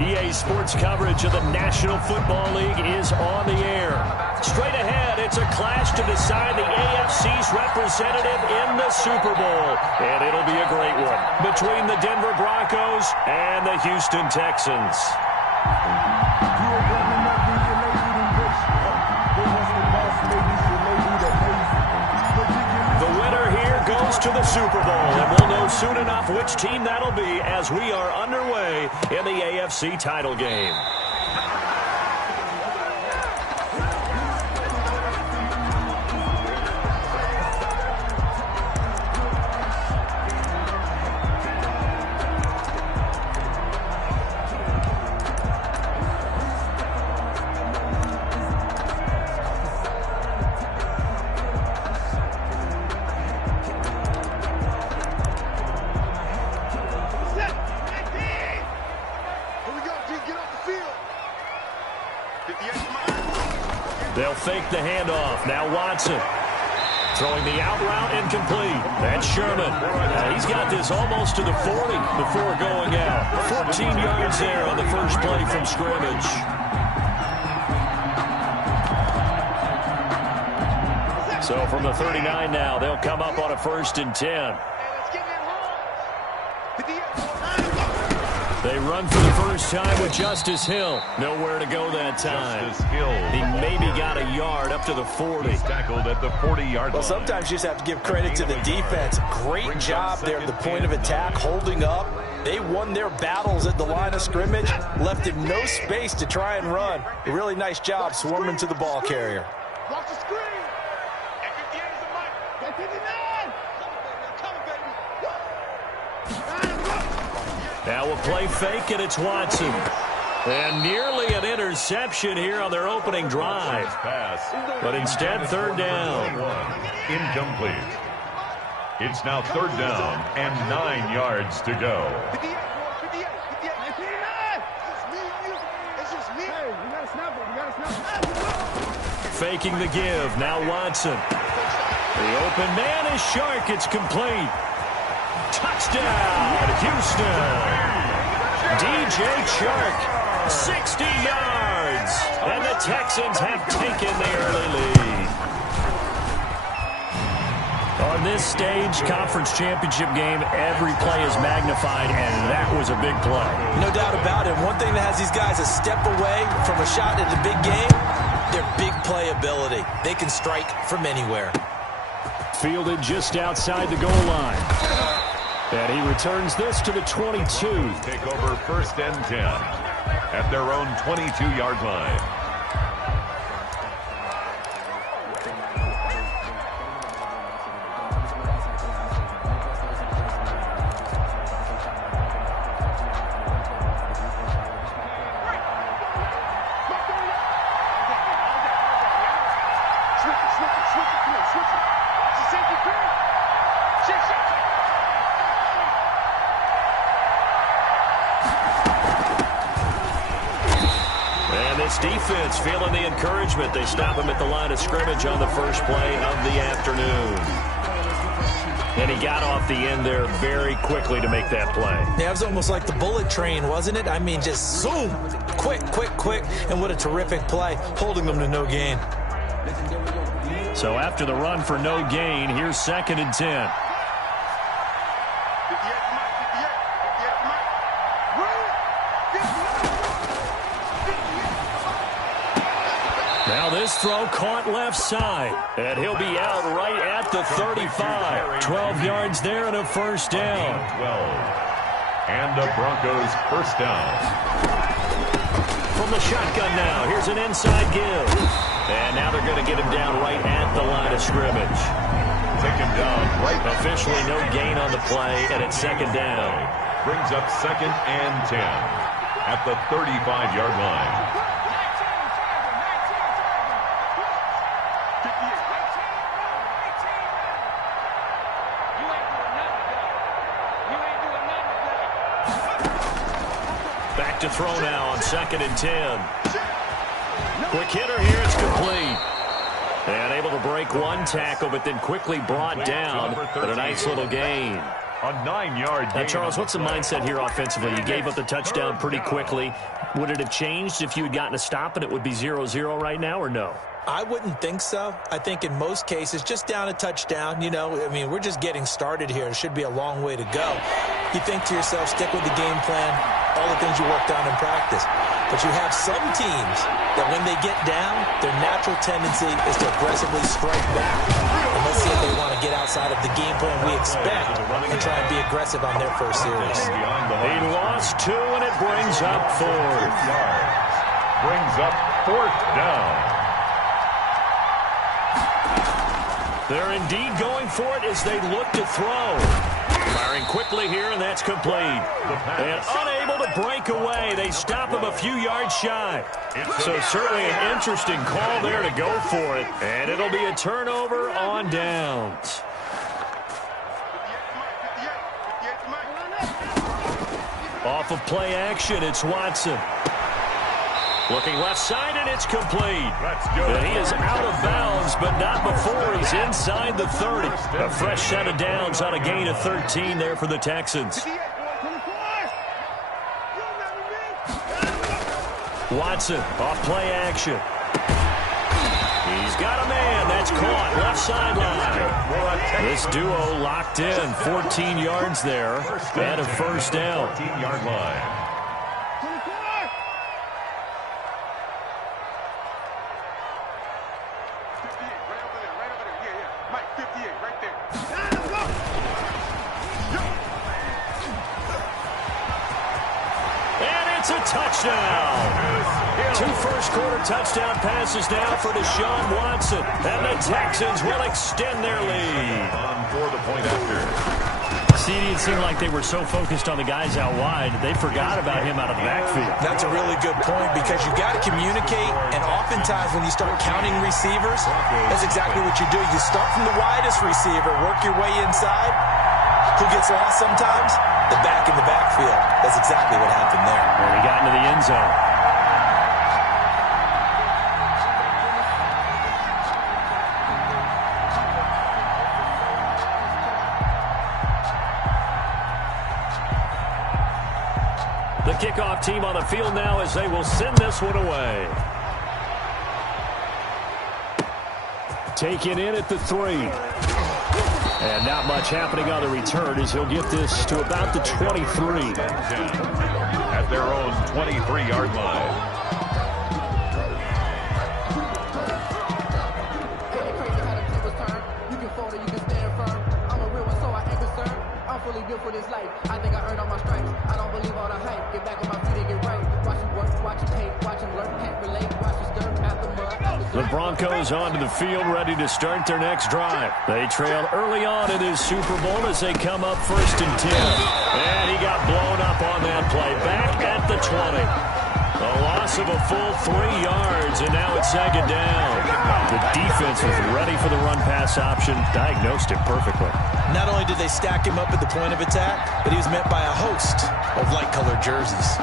EA Sports coverage of the National Football League is on the air. Straight ahead, it's a clash to decide the AFC's representative in the Super Bowl. And it'll be a great one between the Denver Broncos and the Houston Texans. The winner here goes to the Super Bowl, and we'll know soon enough which team that'll be as we are underway in the AFC title game. They'll fake the handoff. Now Watson. Throwing the out route incomplete. That's Sherman. He's got this almost to the 40 before going out. 14 yards there on the first play from scrimmage. So from the 39 now, they'll come up on a 1st and 10. They run for the first time with Justice Hill. Nowhere to go that time. He maybe got a yard up to the 40. He's tackled at the 40-yard line. Well, sometimes you just have to give credit to the defense. Great job there at the point of attack, holding up. They won their battles at the line of scrimmage, left him no space to try and run. A really nice job swarming to the ball carrier. Watch the screen. At 58 is the mic. At 59. Come on, baby. Now a play fake, and it's Watson. And nearly an interception here on their opening drive. But instead, 3rd down. Incomplete. It's now 3rd down and 9 yards to go. Faking the give. Now Watson. The open man is Shark. It's complete. Touchdown, Houston. DJ Chark, 60 yards. And the Texans have taken the early lead. On this stage, conference championship game, every play is magnified, and that was a big play. No doubt about it. One thing that has these guys a step away from a shot at the big game, their big play ability. They can strike from anywhere. Fielded just outside the goal line. And he returns this to the 22. Take over 1st and 10 at their own 22-yard line. Defense feeling the encouragement. They stop him at the line of scrimmage on the first play of the afternoon. And he got off the end there very quickly to make that play. Yeah, it was almost like the bullet train, wasn't it? I mean, just zoom. Quick, quick, quick. And what a terrific play, holding them to no gain. So after the run for no gain, here's 2nd and 10. Now this throw caught left side, and he'll be out right at the 35. 12 yards there and a 1st down. 12. And the Broncos 1st down. From the shotgun now, here's an inside give. And now they're going to get him down right at the line of scrimmage. Take him down right. Officially no gain on the play, and it's 2nd down. Brings up 2nd and 10 at the 35-yard line. Back to throw now on 2nd and 10. Quick hitter here, it's complete. And able to break one tackle, but then quickly brought down. But a nice little gain. A 9-yard gain. Now, Charles, what's the mindset here offensively? You gave up the touchdown pretty quickly. Would it have changed if you had gotten a stop and it would be 0-0 right now, or no? I wouldn't think so. I think in most cases, just down a touchdown, you know, I mean, we're just getting started here. It should be a long way to go. You think to yourself, stick with the game plan, all the things you worked on in practice. But you have some teams that when they get down, their natural tendency is to aggressively strike back. And let's see if they want to get outside of the game plan we expect and try and be aggressive on their first series. He lost 2, and it brings up 4. Brings up 4th down. They're indeed going for it as they look to throw. Firing quickly here, and that's complete. And unable to break away. They stop him a few yards shy. So certainly an interesting call there to go for it. And it'll be a turnover on downs. Off of play action, it's Watson. Looking left side, and it's complete. And he is out of bounds, but not before he's inside the 30. A fresh set of downs on a gain of 13 there for the Texans. Watson off play action. He's got a man. That's caught. Left sideline. This duo locked in. 14 yards there. And a first down. 14-yard line. Touchdown. 2 first-quarter touchdown passes now for Deshaun Watson. And the Texans will extend their lead. On for the point after. See, it seemed like they were so focused on the guys out wide, they forgot about him out of the backfield. That's a really good point because you've got to communicate, and oftentimes when you start counting receivers, that's exactly what you do. You start from the widest receiver, work your way inside. Who gets lost sometimes? The back in the backfield. That's exactly what happened there. And he got into the end zone. The kickoff team on the field now as they will send this one away. Taken in at the 3. And not much happening on the return as he'll get this to about the 23. At their own 23-yard line. For this life, I think I earned all my stripes. I don't believe all the hype. Get back on my feet and get right. Watch him work, watch him hate, watch him learn, can't relate. Watch him stir out the mud. The Broncos onto the field, ready to start their next drive. They trailed early on in this Super Bowl as they come up 1st and 10. And he got blown up on that play. Back at the 20. A loss of a full 3 yards, and now it's 2nd down. The defense was ready for the run-pass option, diagnosed it perfectly. Not only did they stack him up at the point of attack, but he was met by a host of light-colored jerseys.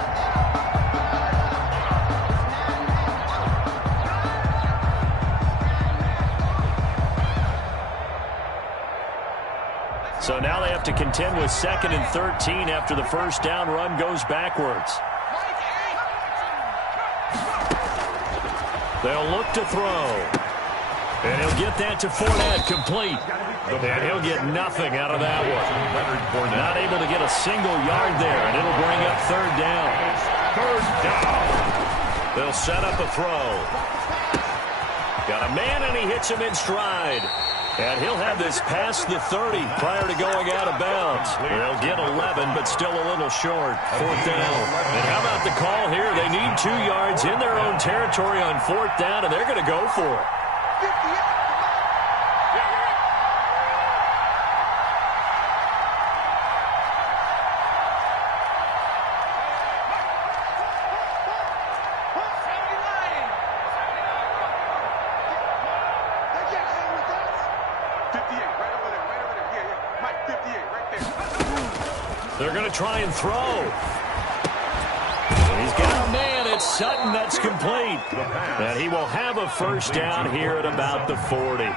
So now they have to contend with 2nd and 13 after the first down run goes backwards. They'll look to throw. And he'll get that to Fournette, complete. And he'll get nothing out of that one. Not able to get a single yard there, and it'll bring up 3rd down. 3rd down. They'll set up a throw. Got a man, and he hits him in stride. And he'll have this past the 30 prior to going out of bounds. They'll get 11, but still a little short. 4th down. And how about the call here? They need 2 yards in their own territory on 4th down, and they're going to go for it. They're going to try and throw. He's got a man. It's Sutton. That's complete. And he will have a first down here at about the 40.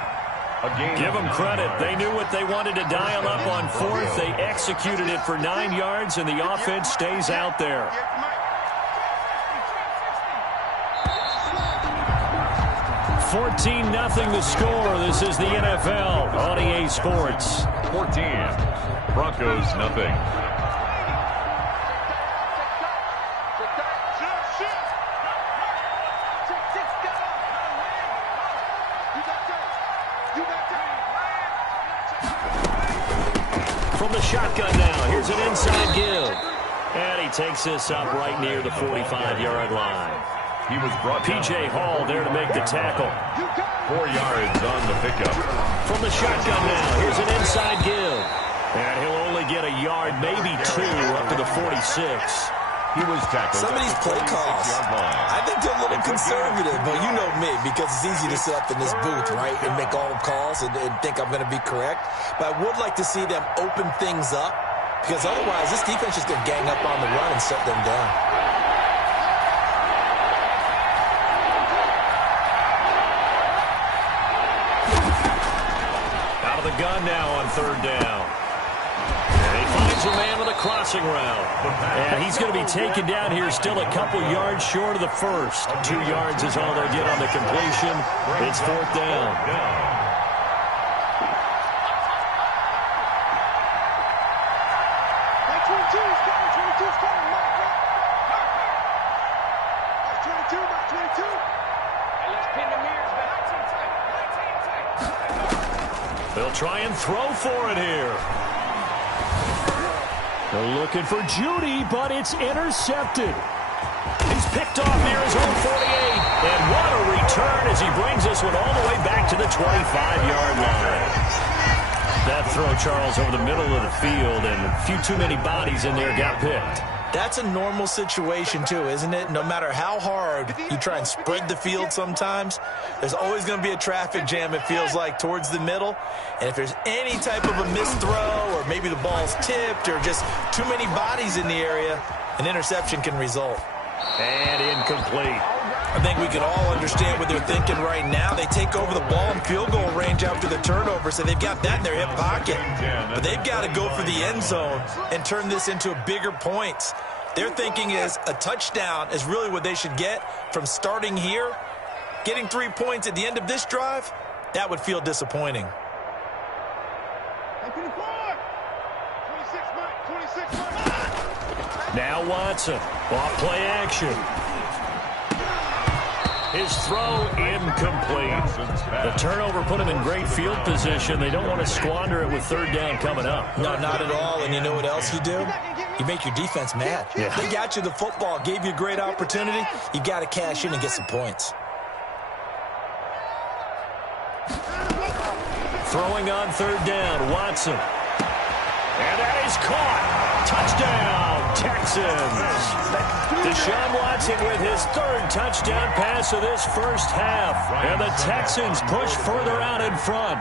Give them credit. They knew what they wanted to dial up on fourth. They executed it for 9 yards, and the offense stays out there. 14-0 the score. This is the NFL on EA Sports. 14. Broncos nothing. From the shotgun now, here's an inside give. And he takes this up right near the 45-yard line. He was brought P.J. Hall there to make the tackle. 4 yards on the pickup. From the shotgun now, here's an inside give. And he'll only get a yard, maybe 2, up to the 46. He was tackled. Some of these play calls, I think they're a little conservative, but you know me, because it's easy to sit up in this booth, right, and make all the calls and think I'm going to be correct. But I would like to see them open things up, because otherwise this defense is going to gang up on the run and shut them down. Out of the gun now on third down. And he finds a man with a crossing route. And he's going to be taken down here still a couple yards short of the first. 2 yards is all they'll get on the completion. It's fourth down. They'll try and throw for it here. They're looking for Judy, but it's intercepted. He's picked off near his own 48. And what a return as he brings this one all the way back to the 25-yard line. That throw, Charles, over the middle of the field, and a few too many bodies in there got picked. That's a normal situation, too, isn't it? No matter how hard you try and spread the field sometimes, there's always going to be a traffic jam, it feels like, towards the middle. And if there's any type of a missed throw or maybe the ball's tipped or just too many bodies in the area, an interception can result. And incomplete. I think we can all understand what they're thinking right now. They take over the ball in field goal range after the turnover, so they've got that in their hip pocket. But they've got to go for the end zone and turn this into a bigger points. Their thinking is a touchdown is really what they should get from starting here. Getting 3 points at the end of this drive, that would feel disappointing. Now Watson, off play action. His throw incomplete. The turnover put him in great field position. They don't want to squander it with third down coming up. No, not at all. And you know what else you do? You make your defense mad. Yeah. They got you the football, gave you a great opportunity. You got to cash in and get some points. Throwing on third down, Watson. And that is caught. Touchdown, Texans. Deshaun Watson with his third touchdown pass of this first half. And the Texans push further out in front.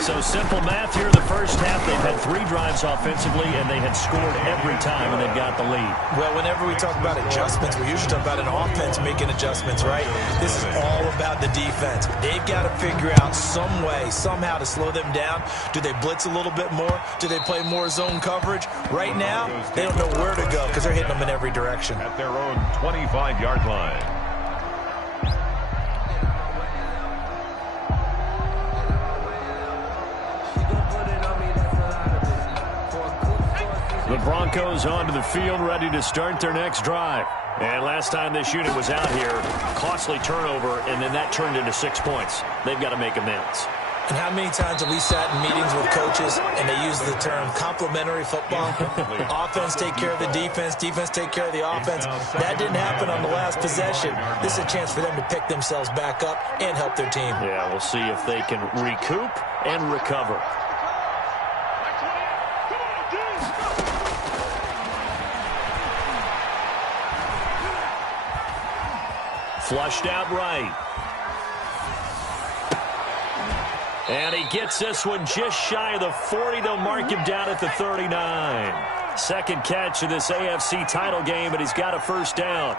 So simple math here in the first half. They've had 3 drives offensively, and they had scored every time, and they've got the lead. Well, whenever we talk about adjustments, we usually talk about an offense making adjustments, right? This is all about the defense. They've got to figure out some way, somehow to slow them down. Do they blitz a little bit more? Do they play more zone coverage? Right now, they don't know where to go because they're hitting them in every direction. At their own 25-yard line. The Broncos onto the field, ready to start their next drive. And last time this unit was out here, costly turnover, and then that turned into 6 points. They've got to make amends. And how many times have we sat in meetings with coaches and they use the term complementary football? Offense take care of the defense, defense take care of the offense. That didn't happen on the last possession. This is a chance for them to pick themselves back up and help their team. Yeah, we'll see if they can recoup and recover. Flushed out right. And he gets this one just shy of the 40. They'll mark him down at the 39. Second catch of this AFC title game, and he's got a first down.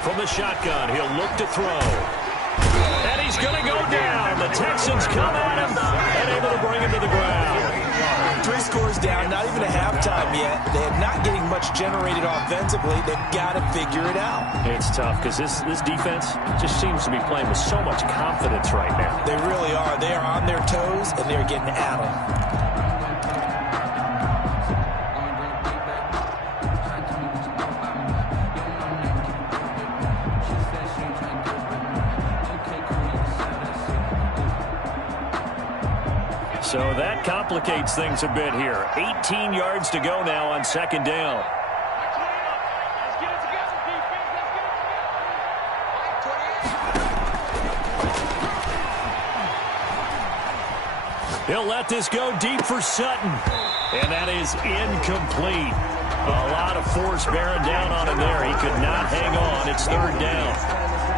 From from the shotgun. He'll look to throw. And he's going to go down. The Texans come at him and able to bring him to the ground. 3 scores down, not even a halftime yet. They're not getting much generated offensively. They've got to figure it out. It's tough because this defense just seems to be playing with so much confidence right now. They really are. They are on their toes, and they're getting at them. So that complicates things a bit here. 18 yards to go now on second down. He'll let this go deep for Sutton. And that is incomplete. A lot of force bearing down on him there. He could not hang on. It's third down.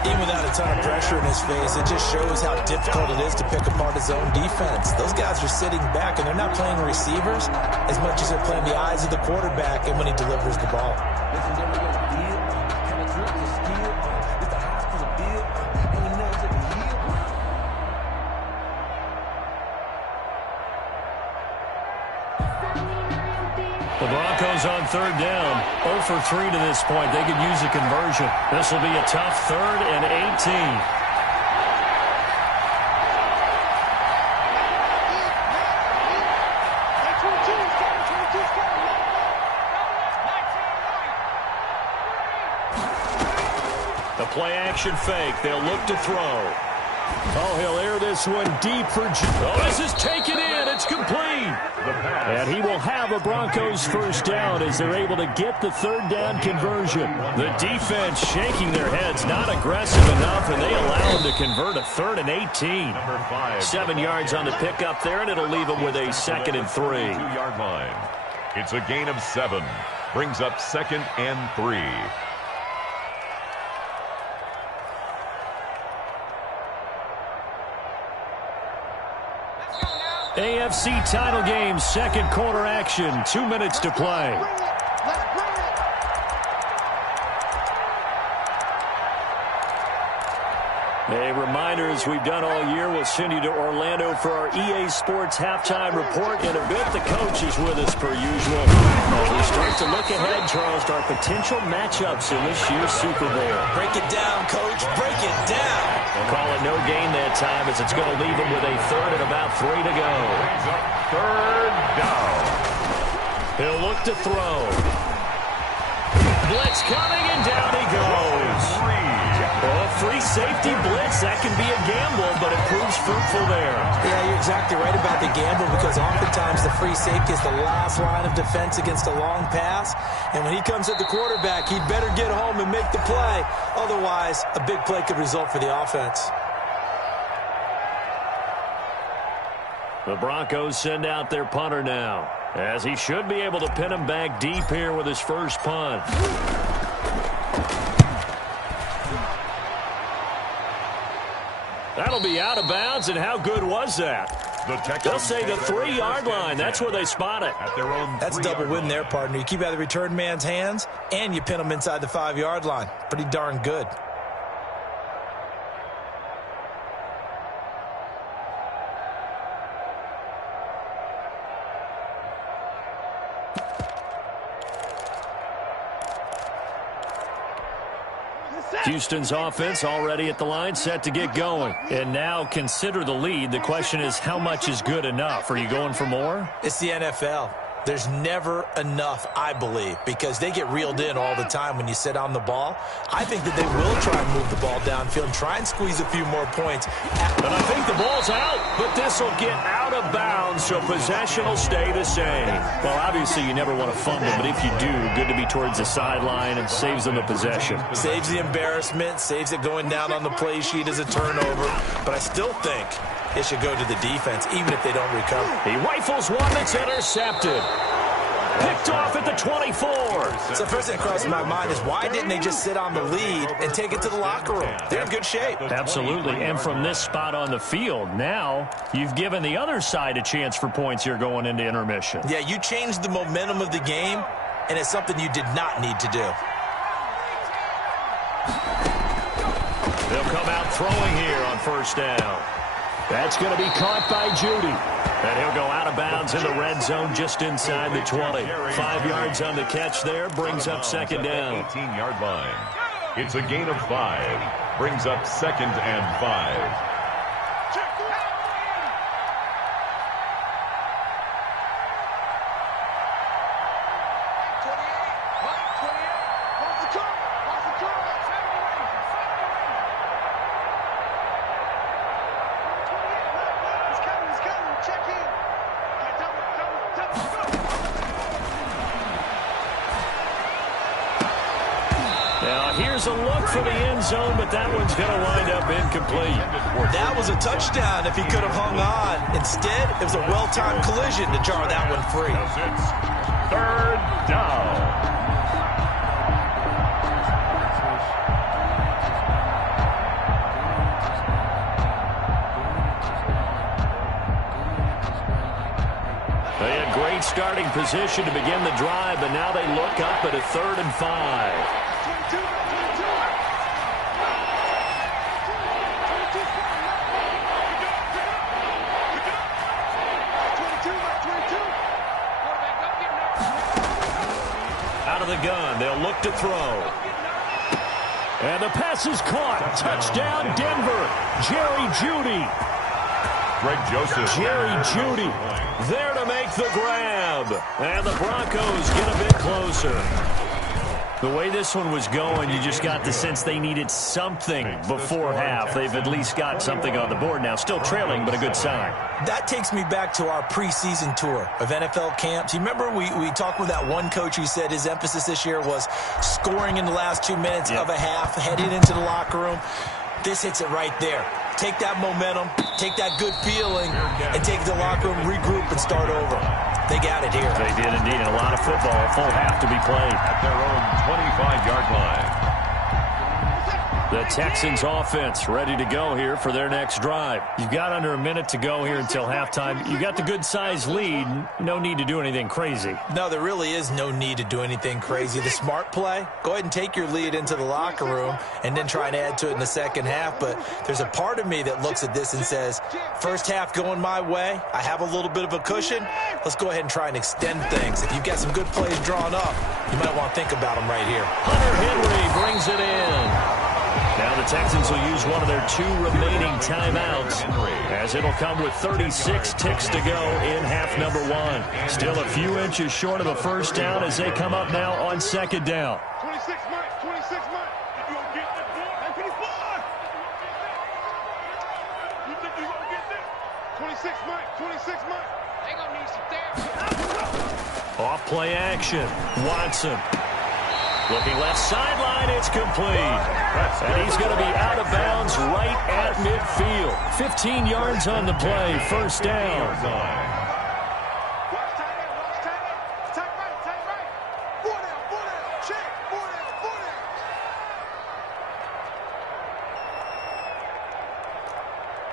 Even without a ton of pressure in his face, it just shows how difficult it is to pick apart his own defense. Those guys are sitting back, and they're not playing receivers as much as they're playing the eyes of the quarterback and when he delivers the ball. The Broncos on third down, 0 for 3 to this point. They could use a conversion. This will be a tough 3rd and 18. The play-action fake. They'll look to throw. Oh, he'll air this one deep for... Oh, this is taken in. It's complete. And he will have a Broncos first down as they're able to get the third down conversion. The defense shaking their heads, not aggressive enough, and they allow him to convert a 3rd and 18. 7 yards on the pickup there, and it'll leave him with a 2nd and 3. 2-yard line. It's a gain of 7. Brings up 2nd and 3. AFC title game, second quarter action. 2 minutes to play. A reminder, as we've done all year, we'll send you to Orlando for our EA Sports halftime report. In a bit, the coach is with us per usual. As we start to look ahead, Charles, to our potential matchups in this year's Super Bowl. Break it down, Coach. Break it down. Call it no gain that time, as it's going to leave him with a 3rd and about 3 to go. Third down. He'll look to throw. Blitz coming, and down he goes. Oh, free safety blitz. That can be a gamble, but it proves fruitful there. Yeah, you're exactly right about the gamble, because oftentimes the free safety is the last line of defense against a long pass. And when he comes at the quarterback, he'd better get home and make the play. Otherwise, a big play could result for the offense. The Broncos send out their punter now, as he should be able to pin him back deep here with his first punt. That'll be out of bounds, and how good was that? They'll say the 3-yard line. That's where they spot it. At their own That's a double win there, partner. You keep out of the return man's hands, and you pin him inside the 5-yard line. Pretty darn good. Houston's offense already at the line, set to get going. And now consider the lead. The question is, how much is good enough? Are you going for more? It's the NFL. There's never enough, I believe, because they get reeled in all the time when you sit on the ball. I think that they will try and move the ball downfield and try and squeeze a few more points. But I think the ball's out, but this will get out of bounds, so possession will stay the same. Well, obviously you never want to fumble, but if you do, good to be towards the sideline, and saves them the possession. Saves the embarrassment, saves it going down on the play sheet as a turnover, but I still think it should go to the defense, even if they don't recover. He rifles one that's intercepted. Picked off at the 24. So the first thing that crosses my mind is, why didn't they just sit on the lead and take it to the locker room? They're in good shape. Absolutely, and from this spot on the field, now you've given the other side a chance for points here going into intermission. Yeah, you changed the momentum of the game, and it's something you did not need to do. They'll come out throwing here on first down. That's going to be caught by Judy. And he'll go out of bounds in the red zone just inside the 20. 5 yards on the catch there, brings up second down. 18-yard line. It's a gain of 5. Brings up 2nd and 5. Here's a look for the end zone, but that one's going to wind up incomplete. That was a touchdown if he could have hung on. Instead, it was a well-timed collision to jar that one free. It's 3rd down. They had great starting position to begin the drive, but now they look up at a 3rd and 5. Out of the gun, they'll look to throw. And the pass is caught. Touchdown, Denver. Jerry Jeudy. Greg Joseph. Jerry Jeudy there to make the grab. And the Broncos get a bit closer. The way this one was going, you just got the sense they needed something before half. They've at least got something on the board now. Still trailing, but a good sign. That takes me back to our preseason tour of NFL camps. You remember we talked with that one coach who said his emphasis this year was scoring in the last 2 minutes of a half, heading into the locker room. This hits it right there. Take that momentum, take that good feeling, and take the locker room, regroup, and start over. They got it here. They did indeed. A lot of football, a full half to be played. At their own 25-yard line. The Texans offense ready to go here for their next drive. You've got under a minute to go here until halftime. You got the good-sized lead. No need to do anything crazy. No, there really is no need to do anything crazy. The smart play, go ahead and take your lead into the locker room and then try and add to it in the second half. But there's a part of me that looks at this and says, first half going my way. I have a little bit of a cushion. Let's go ahead and try and extend things. If you've got some good plays drawn up, you might want to think about them right here. Hunter Henry brings it in. Now the Texans will use one of their 2 remaining timeouts, as it'll come with 36 ticks to go in half number 1. Still a few inches short of a first down as they come up now on second down. 26 Mike, 26 Mike. You gonna get that boy? Hey, 54! You think you gonna get that? 26 Mike, 26 Mike. They gonna need some therapy. Off play action. Watson. Looking left sideline, it's complete. And he's going to be out of bounds right at midfield. 15 yards on the play, first down. Watch tight end, watch tight end. Tight right, tight right. 4 down, check. 4 down, 4 down.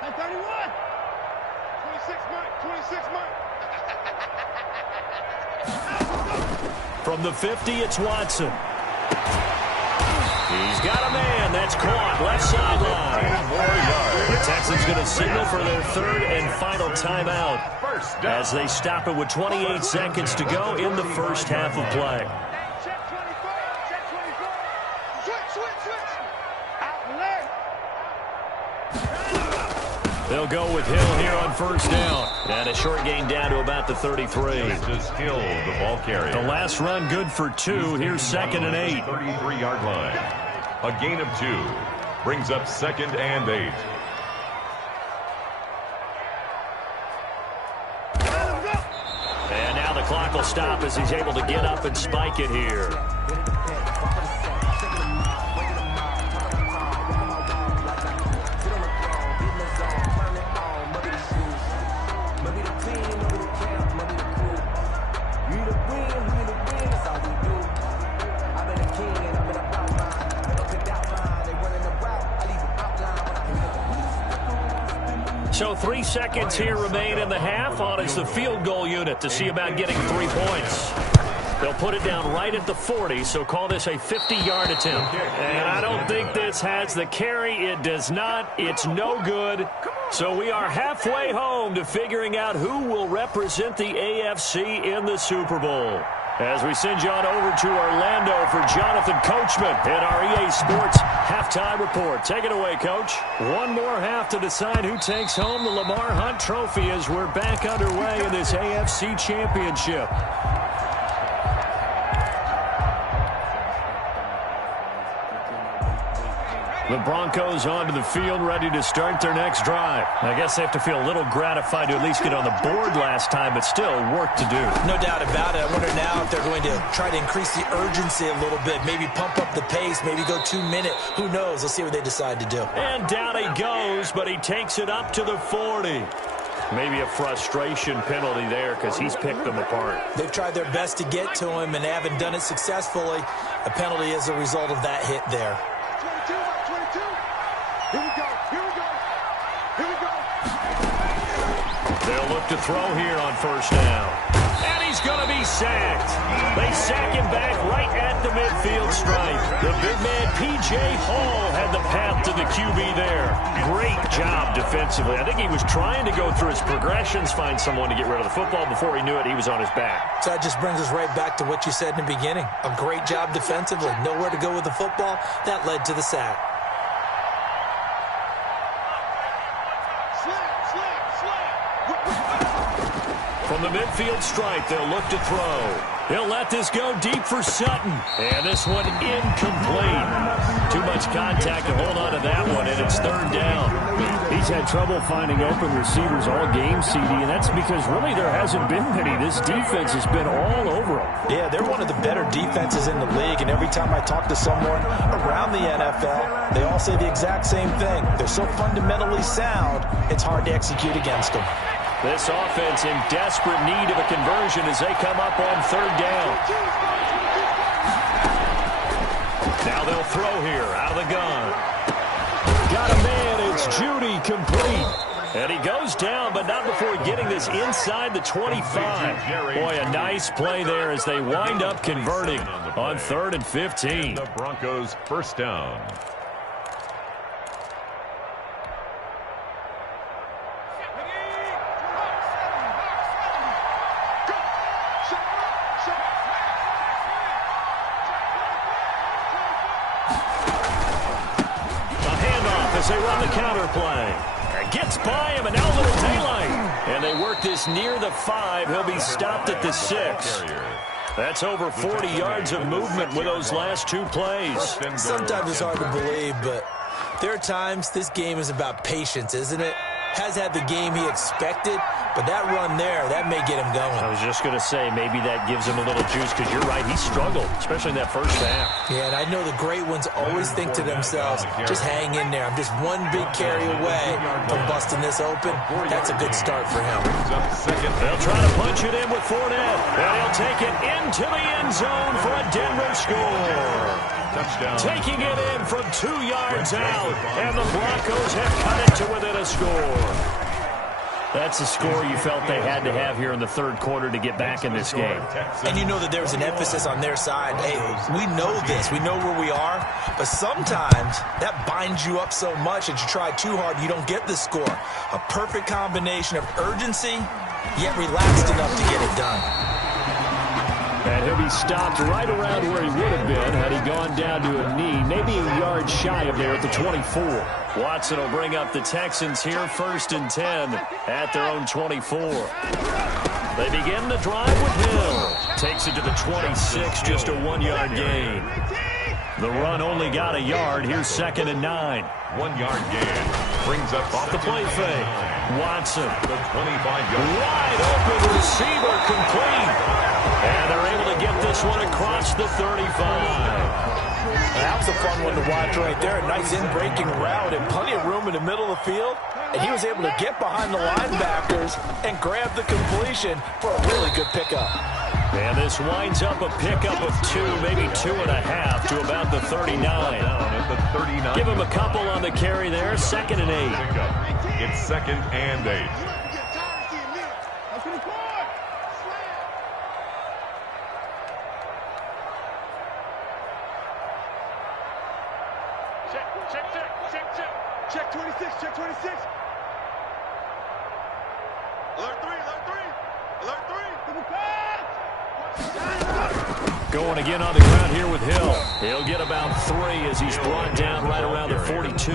Hey, 31. 26 Mike, 26 Mike. From the 50, it's Watson. He's got a man. That's caught. Left sideline. The Texans going to signal for their 3rd and final timeout as they stop it with 28 seconds to go in the first half of play. Check 24. Check 24. Switch. Out They'll go with Hill here on first down. And a short gain down to about the 33. This is Hill, the ball carrier. The last run good for 2. Here's 2nd and 8. 33-yard line. A gain of 2. Brings up 2nd and 8. And now the clock will stop as he's able to get up and spike it here. So 3 seconds here remain in the half on as the field goal unit to see about getting 3 points. They'll put it down right at the 40, so call this a 50-yard attempt. And I don't think this has the carry. It does not. It's no good. So we are halfway home to figuring out who will represent the AFC in the Super Bowl. As we send you on over to Orlando for Jonathan Coachman in our EA Sports halftime report. Take it away, Coach. One more half to decide who takes home the Lamar Hunt Trophy as we're back underway in this AFC Championship. The Broncos onto the field, ready to start their next drive. I guess they have to feel a little gratified to at least get on the board last time, but still work to do. No doubt about it. I wonder now if they're going to try to increase the urgency a little bit, maybe pump up the pace, maybe go 2 minute. Who knows? Let's see what they decide to do. And down he goes, but he takes it up to the 40. Maybe a frustration penalty there because he's picked them apart. They've tried their best to get to him and they haven't done it successfully. A penalty is a result of that hit there. Here we go. Here we go. Here we go. They'll look to throw here on first down. And he's going to be sacked. They sack him back right at the midfield stripe. The big man, P.J. Hall, had the path to the QB there. Great job defensively. I think he was trying to go through his progressions, find someone to get rid of the football. Before he knew it, he was on his back. So that just brings us right back to what you said in the beginning. A great job defensively. Nowhere to go with the football. That led to the sack. From the midfield stripe, they'll look to throw. They'll let this go deep for Sutton. And this one incomplete. Too much contact to hold on to that one, and it's third down. He's had trouble finding open receivers all game, CD, and that's because really there hasn't been many. This defense has been all over him. Yeah, they're one of the better defenses in the league, and every time I talk to someone around the NFL, they all say the exact same thing. They're so fundamentally sound, it's hard to execute against them. This offense in desperate need of a conversion as they come up on third down. Now they'll throw here out of the gun. Got a man. It's Judy, complete. And he goes down, but not before getting this inside the 25. Boy, a nice play there as they wind up converting on 3rd and 15. The Broncos first down. As they run the counter play. Gets by him, and now a little daylight. And they work this near the 5. He'll be stopped at the 6. That's over 40 yards of movement with those last 2 plays. Sometimes it's hard to believe, but there are times this game is about patience, isn't it? Has had the game he expected, but that run there, that may get him going. I was just going to say, maybe that gives him a little juice, because you're right, he struggled, especially in that first half. Yeah, and I know the great ones always think to themselves, just hang in there. I'm just one big carry away from busting this open. That's a good start for him. They'll try to punch it in with Fournette, and he'll take it into the end zone for a Denver score. Touchdown. Taking it in from 2 yards out, and the Broncos have cut it to within a score. That's a score you felt they had to have here in the third quarter to get back in this game. And you know that there was an emphasis on their side. Hey, we know this. We know where we are. But sometimes that binds you up so much that you try too hard, you don't get the score. A perfect combination of urgency, yet relaxed enough to get it done. And he'll be stopped right around where he would have been had he gone down to a knee, maybe a yard shy of there at the 24. Watson will bring up the Texans here, 1st and 10 at their own 24. They begin the drive with Hill. Takes it to the 26, just a 1-yard gain. The run only got a yard. Here's 2nd and 9. 1-yard gain. Brings up off the play fake. Watson. The 25-yard. Wide open receiver, complete. And they're able to get this one across the 35. That was a fun one to watch right there. A nice in-breaking route and plenty of room in the middle of the field. And he was able to get behind the linebackers and grab the completion for a really good pickup. And this winds up a pickup of 2, maybe 2.5 to about the 39. Give him a couple on the carry there. 2nd and 8. It's 2nd and 8. Check 26, check 26. Alert 3, alert 3. Alert 3. Going again on the ground here with Hill. He'll get about 3 as he's brought down right around the 42.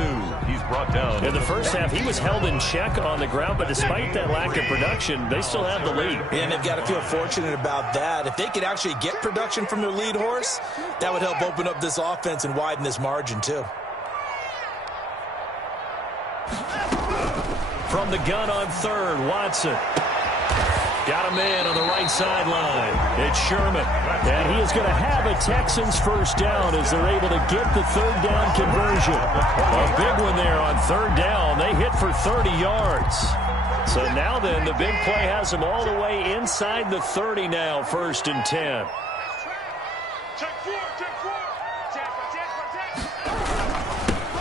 He's brought down. In the first half, he was held in check on the ground, but despite that lack of production, they still have the lead. And they've got to feel fortunate about that. If they could actually get production from their lead horse, that would help open up this offense and widen this margin, too. From the gun on third, Watson. Got a man on the right sideline. It's Sherman. And he is going to have a Texans first down as they're able to get the third down conversion. A big one there on third down. They hit for 30 yards. So now then, the big play has them all the way inside the 30 now, 1st and 10. Check 4, check 4.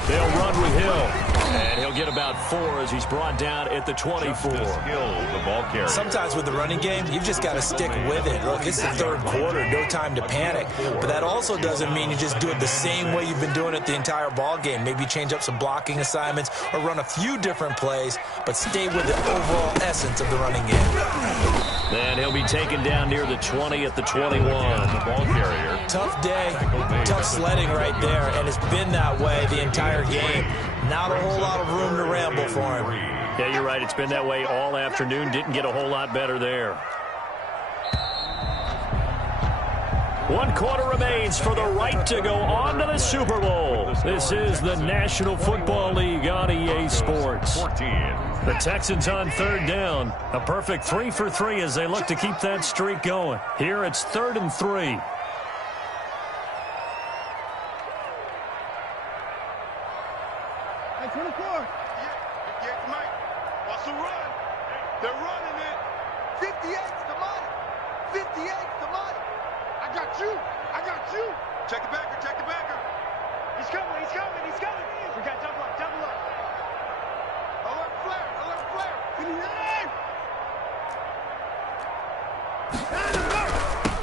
They'll run with Hill. And he'll get about 4 as he's brought down at the 24. The ball carrier. Sometimes with the running game, you've just got to stick with it. Look, it's the third quarter, no time to panic. But that also doesn't mean you just do it the same way you've been doing it the entire ball game. Maybe change up some blocking assignments or run a few different plays, but stay with the overall essence of the running game. Then he'll be taken down near the 20 at the 21. The ball carrier. Tough day, tough sledding right there, and it's been that way the entire game. Not a whole lot of room to ramble for him. Yeah, you're right. It's been that way all afternoon. Didn't get a whole lot better there. 1 quarter remains for the right to go on to the Super Bowl. This is the National Football League on EA Sports. 14. The Texans on third down. A perfect 3 for 3 as they look to keep that streak going. Here it's 3rd and 3. Hey, 24. Yeah, Mike. Watch the run. They're running it. 58's the money. 58's the money. I got you. I got you. Check the backer. Check the backer. He's coming. He's coming. He's coming. We got double up. Double up. Alert flare. Alert flare.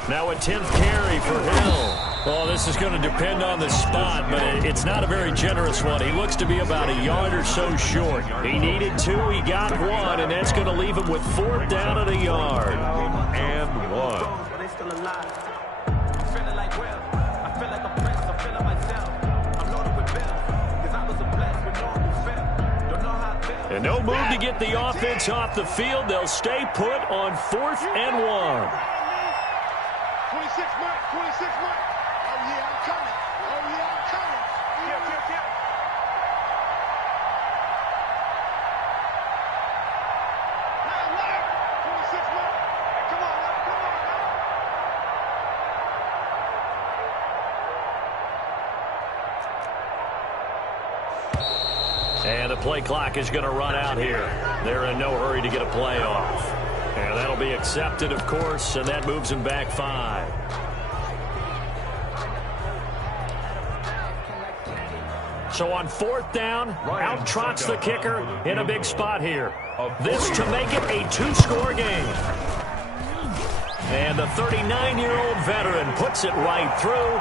Now a 10th carry for Hill. Oh, this is going to depend on the spot, but it's not a very generous one. He looks to be about a yard or so short. He needed 2, he got 1, and that's going to leave him with 4th down at a yard. And 1. And no move to get the offense off the field. They'll stay put on 4th and 1. 26 Mike. 26 Mike. Oh, yeah, I'm coming. Oh, yeah, I'm coming. Yeah. Now, 26 Mike. Come on, now. Come on, now. And the play clock is going to run out here. They're in no hurry to get a play off. And that'll be accepted, of course, and that moves him back 5. So on 4th down, out trots the kicker in a big spot here. This to make it a 2-score game. And the 39-year-old veteran puts it right through.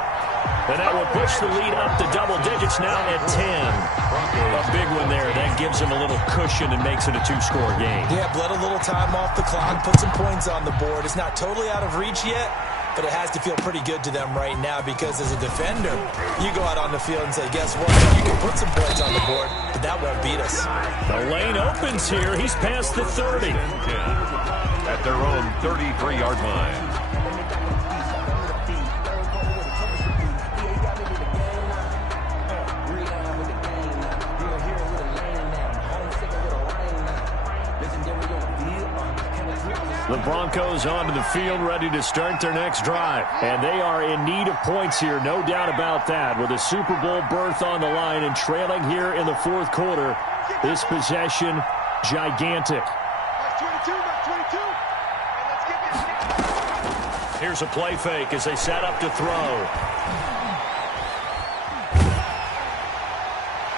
And that will push the lead up to double digits now at 10. A big one there. That gives him a little cushion and makes it a 2-score game. Yeah, bled a little time off the clock, put some points on the board. It's not totally out of reach yet, but it has to feel pretty good to them right now because as a defender, you go out on the field and say, guess what? You can put some points on the board, but that won't beat us. The lane opens here. He's past the 30. At their own 33-yard line. The Broncos onto the field, ready to start their next drive. And they are in need of points here, no doubt about that. With a Super Bowl berth on the line and trailing here in the 4th quarter, this possession, gigantic. Here's a play fake as they set up to throw.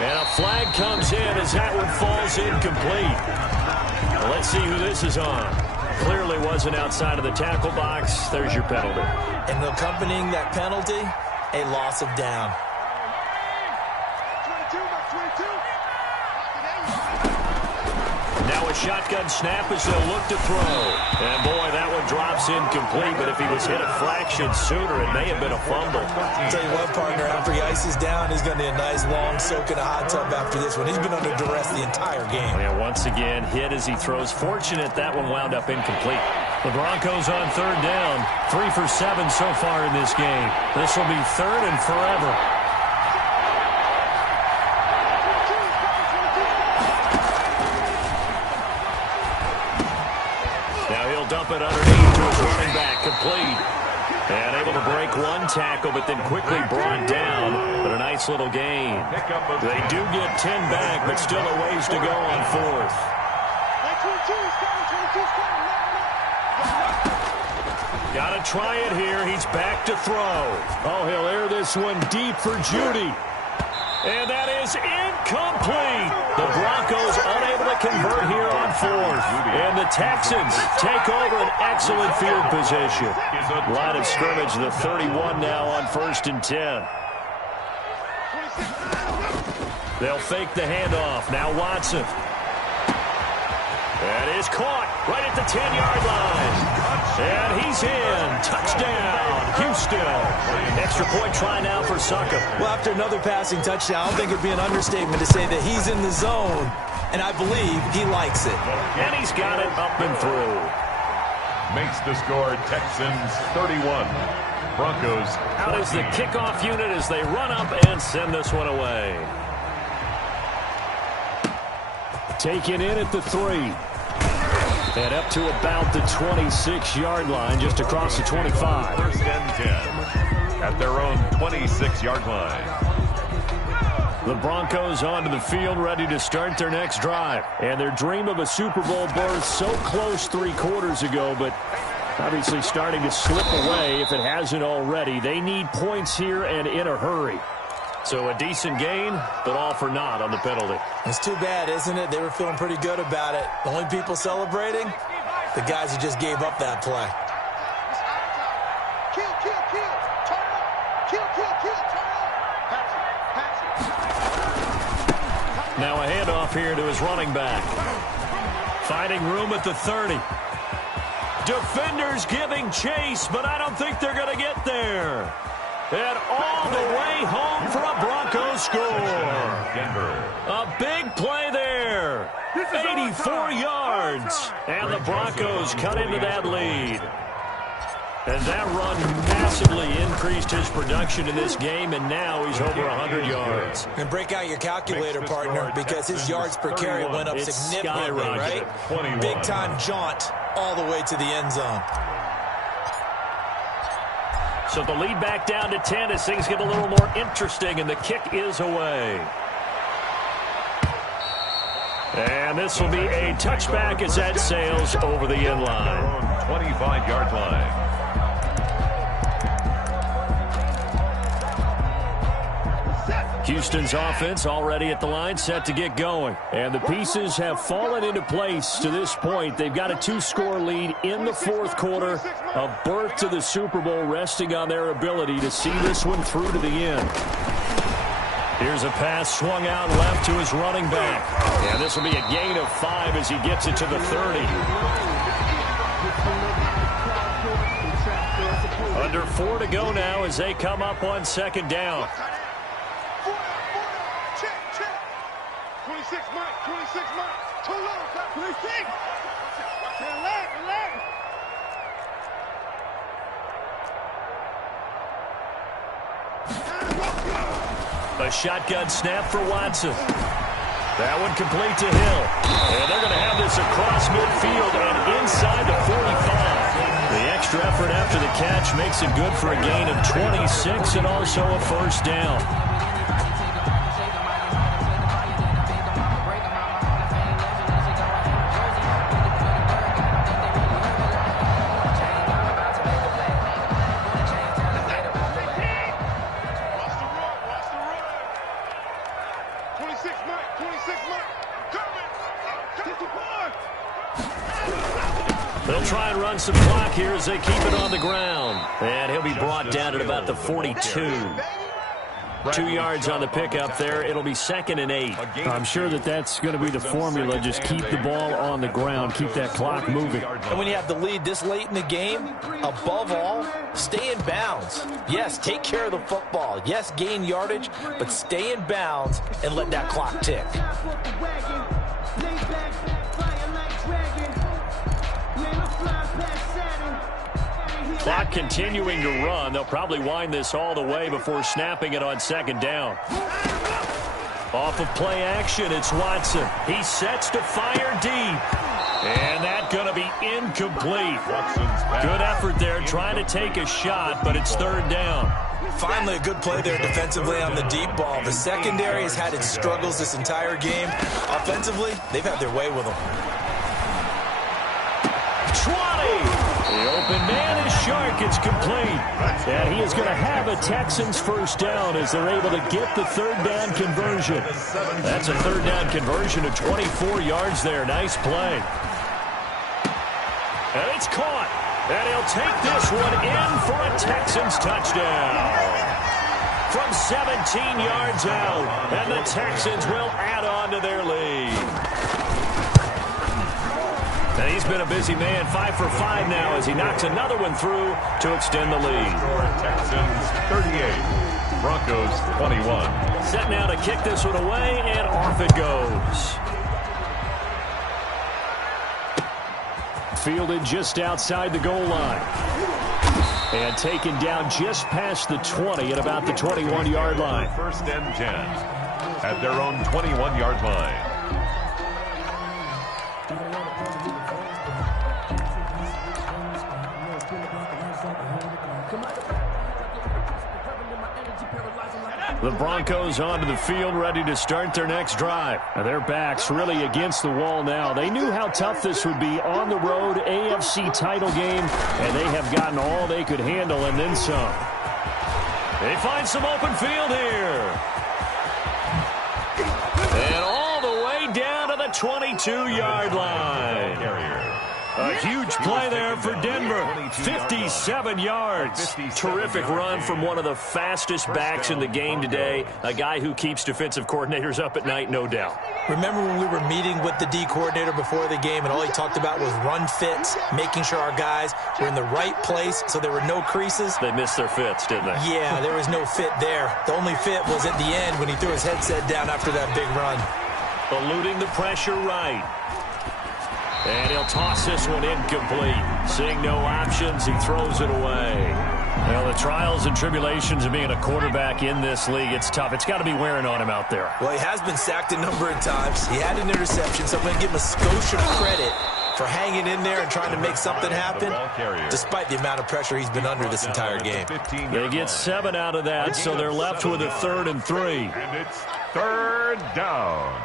And a flag comes in as that one falls incomplete. Well, let's see who this is on. Clearly wasn't outside of the tackle box. There's your penalty. And accompanying that penalty, a loss of down. 22 a shotgun snap as they'll look to throw. And, boy, that one drops incomplete, but if he was hit a fraction sooner, it may have been a fumble. I'll tell you what, partner, after he ices down, he's going to need a nice long soak in a hot tub after this one. He's been under duress the entire game. And once again, hit as he throws. Fortunate that one wound up incomplete. The Broncos on third down. 3 for 7 so far in this game. This will be third and forever. Now he'll dump it underneath to his running back, complete. And able to break one tackle, but then quickly brought down. But a nice little gain. They do get 10 back, but still a ways to go on fourth. Got to try it here. He's back to throw. Oh, he'll air this one deep for Judy. And that is incomplete. The Broncos unable to convert here on fourth. And the Texans take over an excellent field position. Line of scrimmage, the 31 now on 1st and 10. They'll fake the handoff. Now Watson. That is caught right at the 10-yard line. And he's in. Touchdown, Houston. Extra point try now for Succop. Well, after another passing touchdown, I don't think it'd be an understatement to say that he's in the zone, and I believe he likes it. And he's got it up and through. Makes the score Texans 31. Broncos Out is the kickoff unit as they run up and send this one away. Taken in at the 3. And up to about the 26-yard line, just across the 25. 1st and 10 at their own 26-yard line. The Broncos onto the field, ready to start their next drive. And their dream of a Super Bowl berth so close 3 quarters ago, but obviously starting to slip away if it hasn't already. They need points here and in a hurry. So a decent gain, but all for naught on the penalty. It's too bad, isn't it? They were feeling pretty good about it. The only people celebrating, the guys who just gave up that play. Kill, kill, kill. Turn up. Kill, kill, kill. Turn up. Pass it. Now a handoff here to his running back. Finding room at the 30. Defenders giving chase, but I don't think they're going to get there. And all the way home for a Broncos score. A big play there. 84 yards. And the Broncos cut into that lead. And that run massively increased his production in this game, and now he's over 100 yards. And break out your calculator, partner, because his yards per carry went up significantly, right? Big-time jaunt all the way to the end zone. So the lead back down to 10 as things get a little more interesting, and the kick is away. And this will be a touchback as that sails over the end line. 25-yard line. Houston's offense already at the line, set to get going. And the pieces have fallen into place to this point. They've got a 2-score lead in the 4th quarter. A berth to the Super Bowl resting on their ability to see this one through to the end. Here's a pass swung out left to his running back. And this will be a gain of 5 as he gets it to the 30. Under 4 to go now as they come up on 2nd down. 26 Mike, 26 Mike. Too low, 26. Relax. A shotgun snap for Watson. That one complete to Hill. And they're going to have this across midfield and inside the 45. The extra effort after the catch makes it good for a gain of 26 and also a 1st down. They'll try and run some clock here as they keep it on the ground. And he'll be brought down at about the 42. 2 yards on the pickup there. It'll be 2nd and 8. I'm sure that's going to be the formula. Just keep the ball on the ground. Keep that clock moving. And when you have the lead this late in the game, above all, stay in bounds. Yes, take care of the football. Yes, gain yardage, but stay in bounds and let that clock tick. Clock continuing to run. They'll probably wind this all the way before snapping it on 2nd down. Off of play action, it's Watson. He sets to fire deep. And that's going to be incomplete. Good effort there trying to take a shot, but it's 3rd down. Finally, a good play there defensively on the deep ball. The secondary has had its struggles this entire game. Offensively, they've had their way with them. 20! The open man is Shark. It's complete. And he is going to have a Texans first down as they're able to get the 3rd down conversion. That's a 3rd down conversion of 24 yards there. Nice play. And it's caught. And he'll take this one in for a Texans touchdown. From 17 yards out. And the Texans will add on to their lead. And he's been a busy man, 5 for 5 now as he knocks another one through to extend the lead. Texans 38, Broncos 21. Set now to kick this one away, and off it goes. Fielded just outside the goal line. And taken down just past the 20 at about the 21-yard line. 1st and 10 at their own 21-yard line. The Broncos onto the field, ready to start their next drive. And their backs really against the wall now. They knew how tough this would be on the road, AFC title game, and they have gotten all they could handle and then some. They find some open field here. And all the way down to the 22-yard line. A huge play there for Denver. 57 yards. Terrific run from one of the fastest backs in the game today. A guy who keeps defensive coordinators up at night, no doubt. Remember when we were meeting with the D coordinator before the game and all he talked about was run fits, making sure our guys were in the right place so there were no creases? They missed their fits, didn't they? Yeah, there was no fit there. The only fit was at the end when he threw his headset down after that big run. Eluding the pressure right. And he'll toss this one incomplete. Seeing no options, he throws it away. Well, the trials and tribulations of being a quarterback in this league, it's tough. It's got to be wearing on him out there. Well, he has been sacked a number of times. He had an interception, so I'm going to give him a skosh of credit for hanging in there and trying to make something happen, despite the amount of pressure he's been under this entire game. They get 7 out of that, so they're left with a 3rd and 3. And it's 3rd down.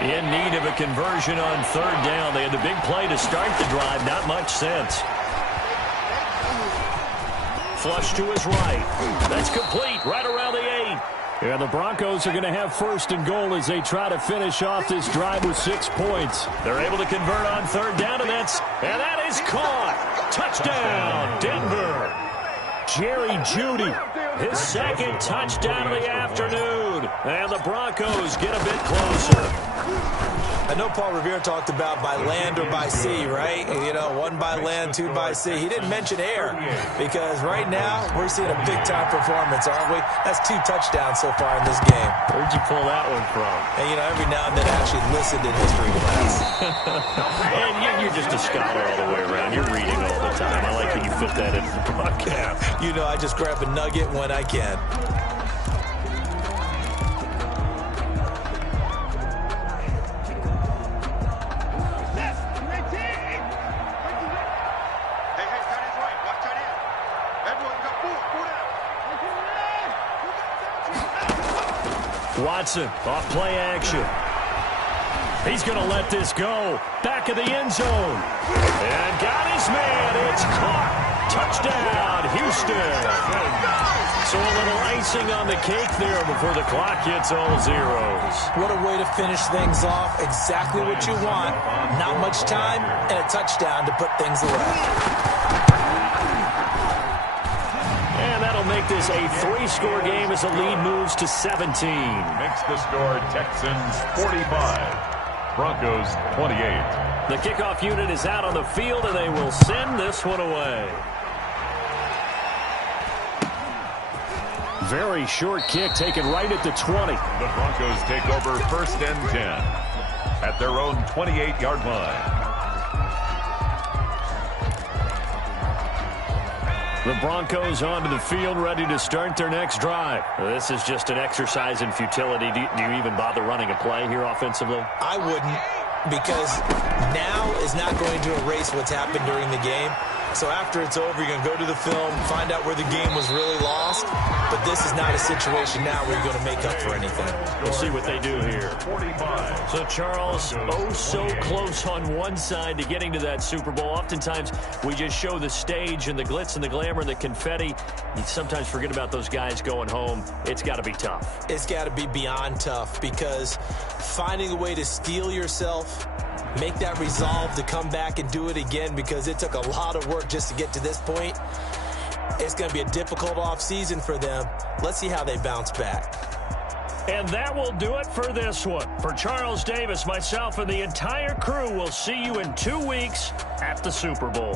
In need of a conversion on 3rd down. They had the big play to start the drive. Not much sense. Flush to his right. That's complete right around the 8. And the Broncos are going to have 1st and goal as they try to finish off this drive with 6 points. They're able to convert on 3rd down, and that is caught. Touchdown, Denver. Jerry Jeudy, his 2nd touchdown of the afternoon. And the Broncos get a bit closer. I know Paul Revere talked about by land or by sea, right? You know, 1 by land, 2 by sea. He didn't mention air because right now we're seeing a big-time performance, aren't we? That's 2 touchdowns so far in this game. Where'd you pull that one from? And, you know, every now and then I actually listened in history class. And you're just a scholar all the way around. You're reading all the time. I like how you fit that into the broadcast. You know, I just grab a nugget when I can. Watson off play action. He's going to let this go. Back of the end zone. And got his man. It's caught. Touchdown, Houston. So a little icing on the cake there before the clock hits all zeros. What a way to finish things off. Exactly what you want. Not much time and a touchdown to put things away. And that'll make this a 3-score game as the lead moves to 17. Makes the score Texans 45, Broncos 28. The kickoff unit is out on the field, and they will send this one away. Very short kick taken right at the 20. The Broncos take over 1st and 10 at their own 28-yard line. The Broncos onto the field, ready to start their next drive. This is just an exercise in futility. Do you even bother running a play here offensively? I wouldn't, because now is not going to erase what's happened during the game. So after it's over, you're going to go to the film, find out where the game was really lost. But this is not a situation now where you're going to make up for anything. We'll see what they do here. 45. So, Charles, so close on one side to getting to that Super Bowl. Oftentimes, we just show the stage and the glitz and the glamour and the confetti. You sometimes forget about those guys going home. It's got to be tough. It's got to be beyond tough, because finding a way to steel yourself, make that resolve to come back and do it again, because it took a lot of work just to get to this point. It's going to be a difficult offseason for them. Let's see how they bounce back. And that will do it for this one. For Charles Davis, myself, and the entire crew, we'll see you in 2 weeks at the Super Bowl.